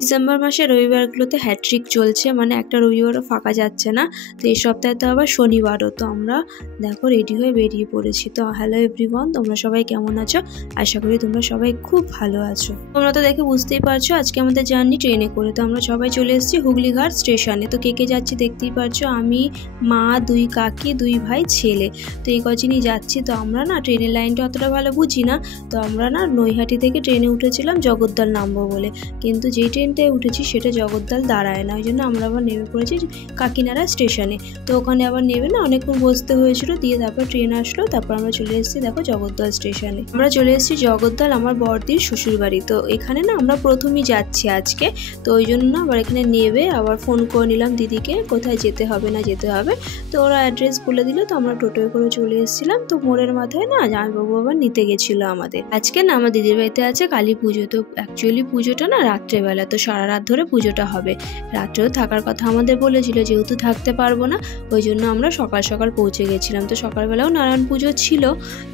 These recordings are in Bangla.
ডিসেম্বর মাসে রবিবারগুলোতে হ্যাট্রিক চলছে, মানে একটা রবিবারও ফাঁকা যাচ্ছে না। তো এই সপ্তাহে তো আবার শনিবারও। তো আমরা দেখো রেডি হয়ে বেরিয়ে পড়েছি। তো হ্যালো এভরিওয়ান, তোমরা সবাই কেমন আছো? আশা করি তোমরা সবাই খুব ভালো আছো। তোমরা তো দেখে বুঝতেই পারছো আজকে আমাদের জার্নি ট্রেনে করে। তো আমরা সবাই চলে এসেছি হুগলিঘাট স্টেশনে। তো কে কে যাচ্ছি দেখতেই পারছো, আমি, মা, দুই কাকি, দুই ভাই, ছেলে। তো এই কজনই যাচ্ছি। তো আমরা না ট্রেনের লাইনটা অতটা ভালো বুঝি না। তো আমরা না নৈহাটি থেকে ট্রেনে উঠেছিলাম জগদ্দল নামবো বলে, কিন্তু যেই ট্রেনটায় উঠেছি সেটা জগদ্দল দাঁড়ায় না। ওই জন্য আমরা আবার নেমে পড়েছি কাকিনাড়া স্টেশনে। তো ওখানে আবার নেমে না অনেকক্ষণ বসতে হয়েছিল, দিয়ে তারপর ট্রেন আসলো। তারপর আমরা চলে এসেছি দেখো জগদ্দল স্টেশনে। আমরা চলে এসেছি জগদ্দল আমার বড়দির শ্বশুরবাড়ি। তো এখানে না আমরা প্রথমেই যাচ্ছি আজকে। তো ওই জন্য আবার এখানে নেবে আবার ফোন করে নিলাম দিদিকে, কোথায় যেতে হবে না যেতে হবে। তো ওরা অ্যাড্রেস বলে দিল। তো আমরা টোটোয় করে চলে এসেছিলাম। তো মোড়ের মাথায় না জামাইবাবু আবার নিতে গেছিলো আমাদের। আজকে না আমার দিদির বাড়িতে আছে কালী পুজো। তো অ্যাকচুয়ালি পুজোটা না রাত্রেবেলা, তো সারা রাত ধরে পুজোটা হবে। রাত্রেও থাকার কথা আমাদের বলেছিল, যেহেতু থাকতে পারবো না ওই জন্য আমরা সকাল সকাল পৌঁছে গেছিলাম। তো সকালবেলাও নারায়ণ পুজো ছিল।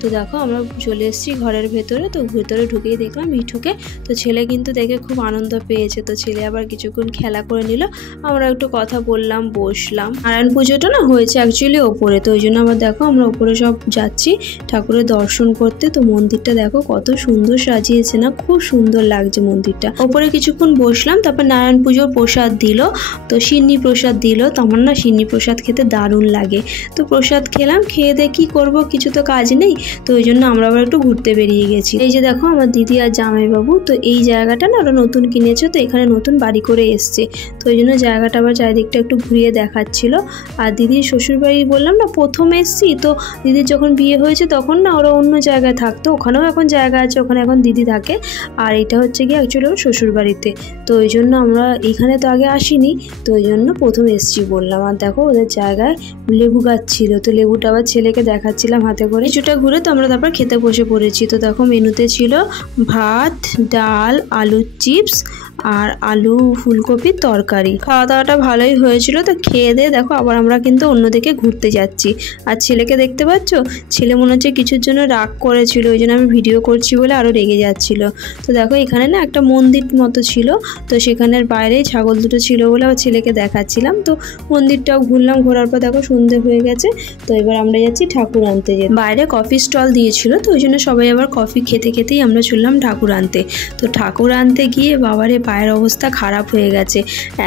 তো দেখো আমরা চলে এসেছি ঘরের ভেতরে। তো ভেতরে ঢুকেই দেখলাম মিঠুকে। তো ছেলে কিন্তু দেখে খুব আনন্দ পেয়েছে। তো ছেলে আবার কিছুক্ষণ খেলা করে নিল, আমরা একটু কথা বললাম, বসলাম। নারায়ণ পুজোটা না হয়েছে অ্যাকচুয়ালি ওপরে। তো ওই জন্য আবার দেখো আমরা ওপরে সব যাচ্ছি ঠাকুরের দর্শন করতে। তো মন্দিরটা দেখো কত সুন্দর সাজিয়েছে না, খুব সুন্দর লাগছে মন্দিরটা। ওপরে কিছুক্ষণ বসলাম, তারপর নারায়ণ পুজোর প্রসাদ দিল। তো সিন্নি প্রসাদ দিল। তো আমার না সিন্নি প্রসাদ খেতে দারুণ লাগে। তো প্রসাদ খেলাম, খেয়ে দিয়ে কী করবো, কিছু তো কাজ নেই। তো ওই জন্য আমরা আবার একটু ঘুরতে বেরিয়ে গেছি। এই যে দেখো আমার দিদি আর জামাইবাবু। তো এই জায়গাটা না ওরা নতুন কিনেছে, তো এখানে নতুন বাড়ি করে এসছে। তো ওই জন্য জায়গাটা আবার চারিদিকটা একটু ঘুরিয়ে দেখাচ্ছিল। আর দিদির শ্বশুরবাড়ি বললাম না প্রথম এসছি। তো দিদির যখন বিয়ে হয়েছে তখন না ওরা অন্য জায়গায় থাকতো, ওখানেও এখন জায়গা আছে, ওখানে এখন দিদি থাকে। আর এটা হচ্ছে গিয়ে অ্যাকচুয়ালি ওর শ্বশুরবাড়িতে। তো ওই জন্য আমরা এখানে তো আগে আসিনি, তো ওই জন্য প্রথম এসছি বললাম। আর দেখো ওদের জায়গায় লেবু গাছ ছিল। তো লেবুটা আবার ছেলেকে দেখাচ্ছিলাম হাতে করে। কিছুটা ঘুরে তো আমরা তারপর খেতে বসে পড়েছি। তো দেখো মেনুতে ছিল ভাত, ডাল, আলুর চিপস আর আলু ফুলকপির তরকারি। খাওয়া দাওয়াটা ভালোই হয়েছিল। তো খেয়ে দিয়ে দেখো আবার আমরা কিন্তু অন্যদিকে ঘুরতে যাচ্ছি। আর ছেলেকে দেখতে পাচ্ছ, ছেলে মনে হচ্ছে কিছুর জন্য রাগ করেছিল, ওই জন্য আমি ভিডিও করছি বলে আরও রেগে যাচ্ছিল। তো দেখো এখানে না একটা মন্দির মতো ছিল। তো সেখানের বাইরে ছাগল দুটো ছিল বলে আমার ছেলেকে দেখাচ্ছিলাম। তো মন্দিরটাও ঘুরলাম, ঘোরার পর দেখো সন্ধে হয়ে গেছে। তো এবার আমরা যাচ্ছি ঠাকুর আনতে। বাইরে কফি স্টল দিয়েছিল, তো ওই জন্য সবাই আবার কফি খেতে খেতেই আমরা চললাম ঠাকুর আনতে। তো ঠাকুর আনতে গিয়ে বাবারে পায়ের অবস্থা খারাপ হয়ে গেছে,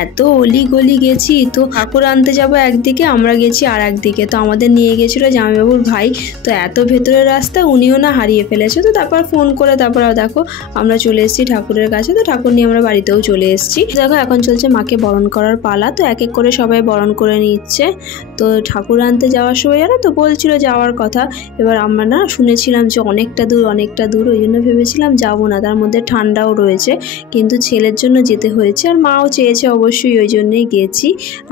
এত অলি গলি গেছি। তো ঠাকুর আনতে যাবো একদিকে, আমরা গেছি আর একদিকে। তো আমাদের নিয়ে গেছিলো জামাইবাবুর ভাই। তো এত ভেতরের রাস্তা উনিও না হারিয়ে ফেলেছে। তো তারপর ফোন করে তারপর দেখো আমরা চলে এসেছি ঠাকুরের কাছে। তো ঠাকুর নিয়ে আমরা বাড়িতেও চলে এসেছি। দেখো এখন চলছে মাকে বরণ করার পালা। তো এক এক করে সবাই বরণ করে নিচ্ছে। তো ঠাকুর আনতে যাওয়ার সময় জানো তো বলছিল যাওয়ার কথা। এবার আমরা না শুনেছিলাম যে অনেকটা দূর, ওই জন্য ভেবেছিলাম যাবো না। তার মধ্যে ঠান্ডাও রয়েছে, কিন্তু ছেলের জন্য যেতে হয়েছে আর মাও চেয়েছে অবশ্যই, ওই জন্যই গেছি।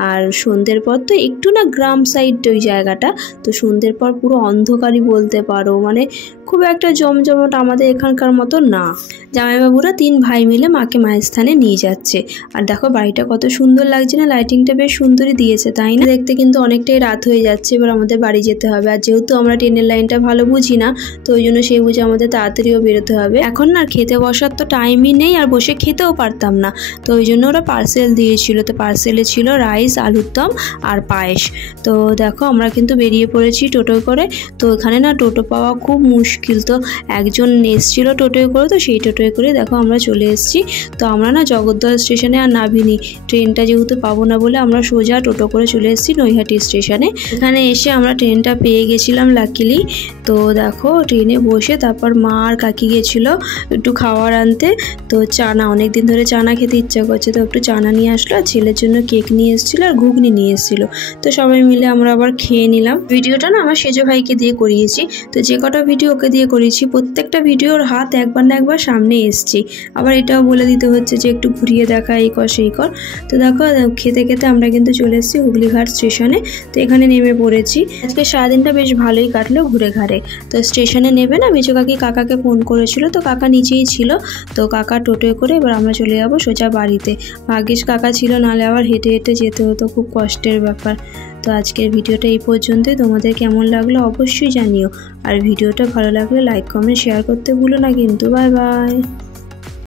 আর সন্ধ্যের পর তো একটু না গ্রাম সাইড ওই জায়গাটা। তো সন্ধ্যের পর পুরো অন্ধকারই বলতে পারো, মানে খুব একটা জমজমট আমাদের এখানকার মতো না। জামাইবাবুরা 3 ভাই মিলে মাকে মায়ের স্থানে নিয়ে যাচ্ছে। আর দেখো বাড়িটা কত সুন্দর লাগছে না, লাইটিংটা বেশ সুন্দরই দিয়েছে তাই না। দেখতে কিন্তু অনেকটাই রাত হয়ে যাচ্ছে, এবার আমাদের বাড়ি যেতে হবে। আর যেহেতু আমরা ট্রেনের লাইনটা ভালো বুঝি না, তো ওই জন্য সেই বুঝে আমাদের তাড়াতাড়িও বেরোতে হবে। এখন না খেতে বসার তো টাইমই নেই, আর বসে খেতেও পারতাম না। তো ওই জন্য ওরা পার্সেল দিয়েছিল। তো পার্সেলে ছিল রাইস, আলুর দম আর পায়েস। তো দেখো আমরা কিন্তু বেরিয়ে পড়েছি টোটো করে। তো এখানে না টোটো পাওয়া খুব মুশকিল। তো একজন এসেছিলো টোটোয় করে, তো সেই টোটোয় করে দেখো আমরা চলে এসেছি। তো আমরা না জগদ্দল স্টেশনে আর নামিনি, ট্রেনটা যেহেতু পাবো না বলে আমরা সোজা টোটো করে চলে এসেছি নৈহাটি স্টেশনে। এখানে এসে আমরা ট্রেনটা পেয়ে গেছিলাম লাকিলি। তো দেখো ট্রেনে বসে তারপর মা আর কাকি গেছিলো একটু খাবার আনতে। তো চানা, অনেকদিন ধরে চানা খেতে ইচ্ছা করছে, তো একটু চানা নিয়ে আসলো। আর ছেলের জন্য কেক নিয়ে এসেছিলো আর ঘুগনি নিয়ে এসেছিলো। তো সবাই মিলে আমরা আবার খেয়ে নিলাম। ভিডিওটা না আমার সেজো ভাইকে দিয়ে করিয়েছি। তো যে কটা ভিডিও ওকে দিয়ে করিয়েছি প্রত্যেকটা ভিডিওর হাত একবার না একবার সামনে এসছি। আবার এটাও বলে দিতে হচ্ছে যে একটু ঘুরিয়ে দেখা, এই কর সেই কর। তো দেখো খেতে খেতে আমরা কিন্তু চলে এসেছি হুগলিঘাট স্টেশনে। তো এখানে নেমে পড়েছি। আজকে সারাদিনটা বেশ ভালোই কাটলো ঘুরে ঘাড়ে। তো স্টেশনে নেবে না মেজো কাকি কাকাকে ফোন করেছিল, তো কাকা নিচেই ছিল। তো কাকা টোটোয় করে এবার আমরা চলে যাবো সোজা বাড়িতে। ভাগ্যিস কাকা ছিল, নাহলে আবার হেঁটে হেঁটে যেতে হতো, খুব কষ্টের ব্যাপার। তো আজকের ভিডিওটা এই পর্যন্তই। তোমাদের কেমন লাগলো অবশ্যই জানিও। আর ভিডিওটা ভালো লাগলে লাইক, কমেন্ট, শেয়ার করতে ভুলো না কিন্তু। Bye bye.